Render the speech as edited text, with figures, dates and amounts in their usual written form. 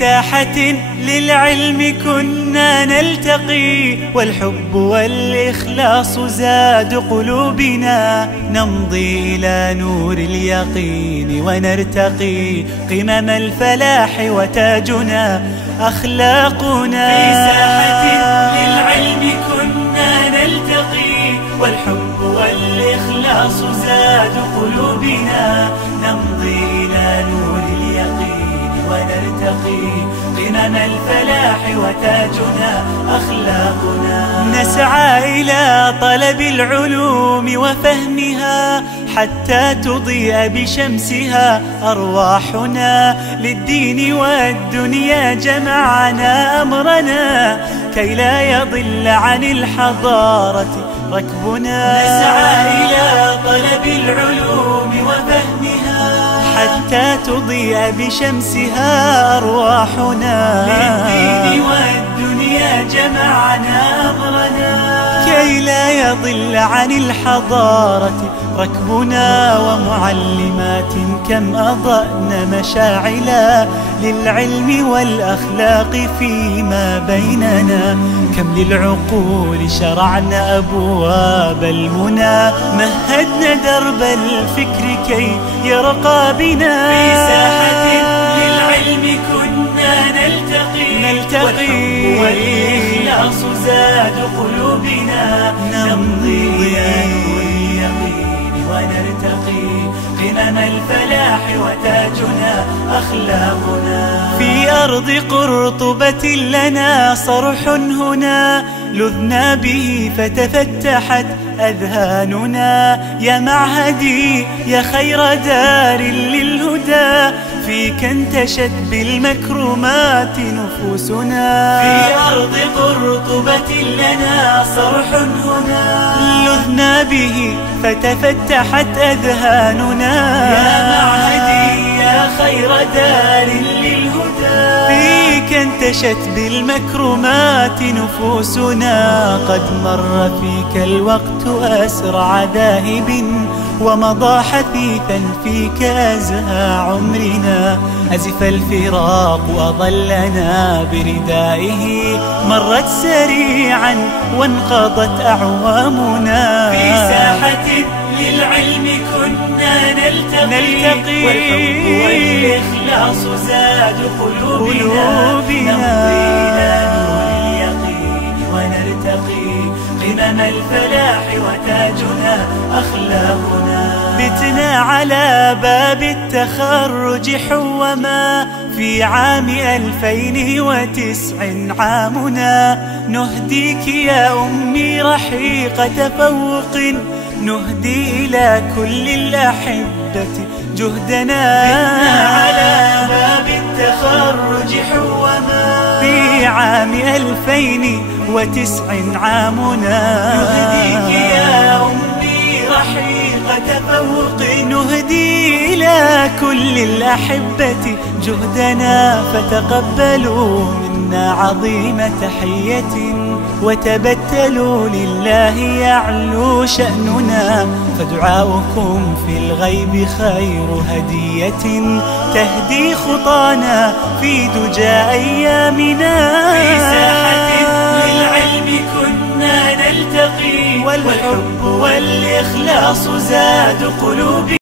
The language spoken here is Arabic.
ساحة للعلم كنا نلتقي، والحب والإخلاص زاد قلوبنا. نمضي إلى نور اليقين ونرتقي قمم الفلاح، وتاجنا أخلاقنا. في ساحة للعلم كنا نلتقي، والحب والإخلاص زاد قلوبنا. نمضي إلى نور اليقين ونرتقي قمم الفلاح، وتاجنا أخلاقنا. نسعى إلى طلب العلوم وفهمها، حتى تضيء بشمسها أرواحنا. للدين والدنيا جمعنا أمرنا، كي لا يضل عن الحضارة ركبنا. نسعى إلى طلب العلوم وفهمها، حتى تضيء بشمسها أرواحنا. للدين والدنيا جمعنا أمرنا، كي لا يضل عن الحضارة ركبنا. ومعلمات كم أضأن مشاعلا، للعلم والأخلاق فيما بيننا. كم للعقول شرعنا أبواب المنى، مهدنا درب الفكر كي يرقى بنا. في ساحة للعلم كنا نلتقي، والحب والإخلاص زاد قلوبنا. نمضي إلى نور اليقين ونرتقي قمم الفلاح، وتاجنا أخلاقنا. في أرض قرطبة لنا صرح هنا، لذنا به فتفتحت أذهاننا. يا معهدي يا خير دار للهدى، فيك انتشت بالمكرمات نفوسنا. في أرض قرطبة لنا صرح هنا، لذنا به فتفتحت أذهاننا. يا معهدي يا خير دار للهدى، فيك انتشت بالمكرمات نفوسنا. قد مر فيك الوقت أسرع ذاهب، ومضى حثيثا فيك أزهى عمرنا. أزف الفراق وأضلنا بردائه، مرت سريعا وانقضت أعوامنا. في ساحة للعلم كنا نلتقي، والحب والإخلاص زاد قلوبنا. نمضي إلى نور اليقين ونرتقي قمم الفلاح، وتاجنا أخلاقنا. بتنا على باب التخرج حوما، في عام 2009 عامنا. نهديك يا أمي رحيق تفوق، نهدي إلى كل الأحبة جهدنا. بتنا على باب التخرج حوما، في عام 2009 عامنا. نهديك يا أمي رحيق تفوق، نهدي إلى كل الأحبة جهدنا. فتقبلوا منا عظيم تحية، وتبتلوا لله يعلو شأننا. فدعاؤكم في الغيب خير هدية، تهدي خطانا في دجى أيامنا. في ساحة للعلم كنا نلتقي، والحب والإخلاص زاد قلوبنا.